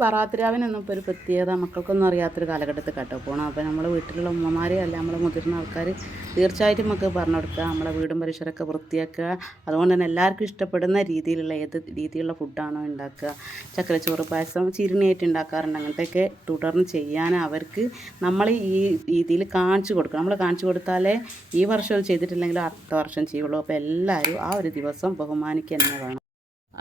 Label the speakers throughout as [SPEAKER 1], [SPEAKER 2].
[SPEAKER 1] ബറാത്തിരാവിനൊന്നും ഇപ്പോൾ ഒരു പ്രത്യേകത മക്കൾക്കൊന്നും അറിയാത്തൊരു കാലഘട്ടത്തിൽ കേട്ടോ പോകണം അപ്പോൾ നമ്മളെ വീട്ടിലുള്ള ഉമ്മമാരെ അല്ല നമ്മളെ മുതിർന്ന ആൾക്കാർ തീർച്ചയായിട്ടും നമുക്ക് പറഞ്ഞു കൊടുക്കുക നമ്മളെ വീടും പരിസരമൊക്കെ വൃത്തിയാക്കുക അതുകൊണ്ട് തന്നെ എല്ലാവർക്കും ഇഷ്ടപ്പെടുന്ന രീതിയിലുള്ള ഏത് രീതിയിലുള്ള ഫുഡാണോ ഉണ്ടാക്കുക. ചക്കരച്ചോറ് പായസം ചിരുണിയായിട്ട് ഉണ്ടാക്കാറുണ്ട്. അങ്ങനത്തെയൊക്കെ തുടർന്ന് ചെയ്യാൻ അവർക്ക് നമ്മൾ ഈ രീതിയിൽ കാണിച്ചു കൊടുക്കുക നമ്മൾ കാണിച്ചു കൊടുത്താലേ ഈ വർഷം ചെയ്തിട്ടില്ലെങ്കിൽ അടുത്ത വർഷം ചെയ്യുള്ളൂ. അപ്പോൾ എല്ലാവരും ആ ഒരു ദിവസം ബഹുമാനിക്കുക തന്നെ വേണം.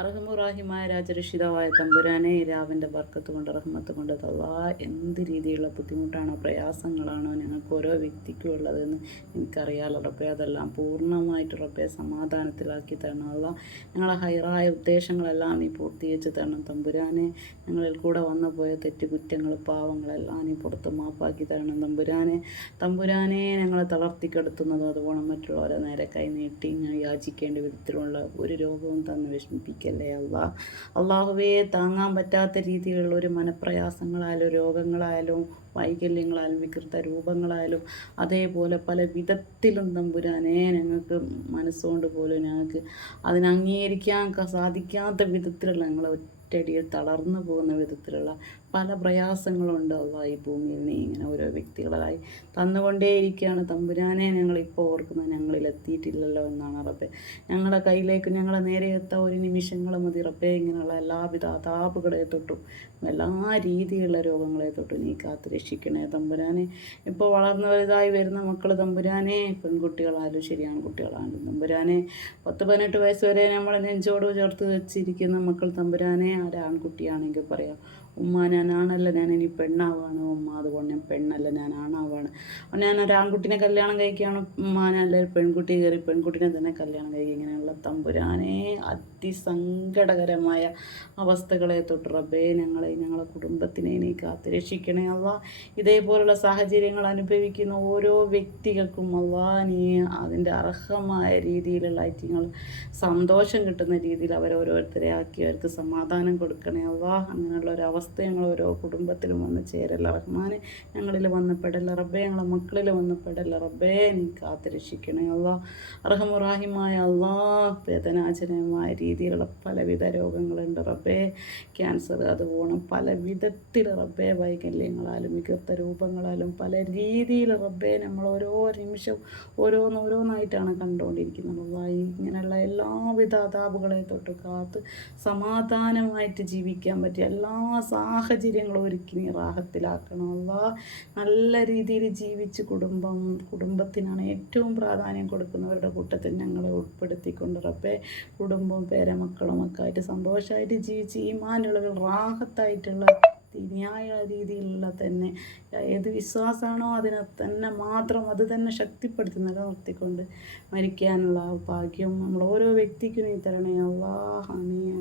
[SPEAKER 1] അർഹമുറാഹിമായ രാജരക്ഷിതാവായ തമ്പുരാനെ രാവിന്റെ ബർക്കത്ത് കൊണ്ട് റഹ്മത്ത് കൊണ്ട് തള്ളാ എന്ത് രീതിയിലുള്ള ബുദ്ധിമുട്ടാണോ പ്രയാസങ്ങളാണോ ഞങ്ങൾക്ക് ഓരോ വ്യക്തിക്കും ഉള്ളതെന്ന് എനിക്കറിയാലോ റബ്ബെ. അതെല്ലാം പൂർണമായിട്ട് റബ്ബെ സമാധാനത്തിലാക്കി തരണം. അല്ല ഞങ്ങളെ ഹൈറായ ഉദ്ദേശങ്ങളെല്ലാം നീ പൂർത്തീകരിച്ച് തരണം തമ്പുരാനെ. ഞങ്ങളിൽ കൂടെ വന്നു പോയ തെറ്റ് കുറ്റങ്ങൾ പാവങ്ങളെല്ലാം നീ പുറത്ത് മാപ്പാക്കി തരണം തമ്പുരാനെ. തമ്പുരാനെ ഞങ്ങളെ തളർത്തിക്കെടുത്തുന്നതും അതുപോലെ മറ്റുള്ളവരെ നേരെ കൈ നീട്ടി ഞാൻ യാചിക്കേണ്ട വിധത്തിലുള്ള ഒരു രോഗവും തന്ന് വിഷമിപ്പിക്കല്ലേ അള്ളാ. അള്ളാഹുവേ താങ്ങാൻ പറ്റാത്ത രീതിയിലുള്ള ഒരു മനപ്രയാസങ്ങളായാലും രോഗങ്ങളായാലും വൈകല്യങ്ങളായാലും വികൃത രൂപങ്ങളായാലും അതേപോലെ പല വിധത്തിലും തമ്പുരാനെ ഞങ്ങൾക്ക് മനസ്സുകൊണ്ട് പോലും ഞങ്ങൾക്ക് അതിനെ അംഗീകരിക്കാൻ ക- സാധിക്കാത്ത വിധത്തിലുള്ള ഞങ്ങൾ ഒറ്റയടിയിൽ തളർന്നു പോകുന്ന വിധത്തിലുള്ള പല പ്രയാസങ്ങളുണ്ട് അള്ളാ ഈ ഭൂമിയിൽ നീ ഇങ്ങനെ ഓരോ വ്യക്തികളായി തന്നുകൊണ്ടേയിരിക്കുകയാണ്. തമ്പുരാനെ ഞങ്ങളിപ്പോൾ ഓർക്കുന്നത് ഞങ്ങളിൽ എത്തിയിട്ടില്ലല്ലോ എന്നാണ് റബ്ബെ. ഞങ്ങളുടെ കയ്യിലേക്ക് ഞങ്ങളെ നേരെ എത്താൻ ഒരു നിമിഷങ്ങൾ മതി റബ്ബെ. ഇങ്ങനെയുള്ള എല്ലാവിധ അതാപുകളെ തൊട്ടും എല്ലാ രീതിയിലുള്ള രോഗങ്ങളെ തൊട്ടും നീ കാത്ത് രക്ഷിക്കണേ തമ്പുരാനെ. ഇപ്പോൾ വളർന്നു വലുതായി വരുന്ന മക്കൾ തമ്പുരാനെ പെൺകുട്ടികളായാലും ശരിയാണ് കുട്ടികളായാലും തമ്പുരാനെ. പത്ത് പതിനെട്ട് വയസ്സ് വരെ നമ്മൾ നെഞ്ചോട് ചേർത്ത് വെച്ചിരിക്കുന്ന മക്കൾ തമ്പുരാനെ ആരാൺകുട്ടിയാണെങ്കിൽ പറയാം ഉമ്മ ഞാൻ ആണല്ല ഞാൻ ഇനി പെണ്ണാവാണ്. ഉമ്മ അതുകൊണ്ട് ഞാൻ പെണ്ണല്ല ഞാൻ ആണാവാണ്. ഞാൻ ഒരു ആൺകുട്ടിനെ കല്യാണം കഴിക്കുകയാണ് ഉമ്മ ഞാൻ ഒരു പെൺകുട്ടി കയറി പെൺകുട്ടിനെ തന്നെ കല്യാണം കഴിക്കുക ഇങ്ങനെയുള്ള തമ്പുരാനെ അതിസങ്കടകരമായ അവസ്ഥകളെ തൊട്ട് ഞങ്ങളെ ഞങ്ങളെ കുടുംബത്തിനെ നീ കാത്ത് രക്ഷിക്കണേ അല്ല. ഇതേപോലുള്ള സാഹചര്യങ്ങൾ അനുഭവിക്കുന്ന ഓരോ വ്യക്തികൾക്കും അല്ല നീ അതിന്റെ അർഹമായ രീതിയിലുള്ള ഐറ്റിങ്ങൾ സന്തോഷം കിട്ടുന്ന രീതിയിൽ അവരോരോരുത്തരെ ആക്കി അവർക്ക് സമാധാനം കൊടുക്കണേ. അള്ളാ അങ്ങനെയുള്ള ഒരു അവസ്ഥ ഞങ്ങൾ ഓരോ കുടുംബത്തിലും വന്ന് ചേരല്ല റഹ്മാനെ ഞങ്ങളിൽ വന്ന് പെടല്ല റബ്ബേ ഞങ്ങളെ മക്കളിൽ വന്ന് പെടല്ല റബ്ബേ നീ കാത്തിരക്ഷിക്കണേ അള്ളാ. അർഹമുറാഹിമായ അള്ളാ വേദനാജനകമായ രീതിയിലുള്ള പലവിധ രോഗങ്ങളുണ്ട് റബ്ബേ. ക്യാൻസർ അതുപോലെ പല വിധത്തിൽ റബ്ബേ വൈകല്യങ്ങളാലും മികത്ത രൂപങ്ങളാലും പല രീതിയിൽ റബ്ബേ നമ്മൾ ഓരോ നിമിഷവും ഓരോന്നോരോന്നായിട്ടാണ് കണ്ടുകൊണ്ടിരിക്കുന്നത് ഇങ്ങനെയുള്ള എല്ലാവിധ അതാപുകളെ തൊട്ട് കാത്ത് സമാധാനമായിട്ട് ജീവിക്കാൻ പറ്റിയ എല്ലാ സാഹചര്യങ്ങളും ഒരുക്കി നീ റാഹത്തിലാക്കണം. അള്ളാ നല്ല രീതിയിൽ ജീവിച്ച് കുടുംബം കുടുംബത്തിനാണ് ഏറ്റവും പ്രാധാന്യം കൊടുക്കുന്നവരുടെ കൂട്ടത്തിൽ ഞങ്ങളെ ഉൾപ്പെടുത്തിക്കൊണ്ട് റബ്ബേ കുടുംബവും പേരമക്കളും ഒക്കെ ആയിട്ട് സന്തോഷമായിട്ട് ജീവിച്ച് ഈ മാനുള്ളവർ റാഹത്തായിട്ടുള്ള തിരിയായ രീതിയിലുള്ള തന്നെ ഏത് വിശ്വാസമാണോ അതിനെ തന്നെ മാത്രം അത് തന്നെ ശക്തിപ്പെടുത്തി നിലനിർത്തിക്കൊണ്ട് മരിക്കാനുള്ള ഭാഗ്യം നമ്മൾ ഓരോ വ്യക്തിക്കും ഈ തരണേ. അള്ളാഹ് അങ്ങനെ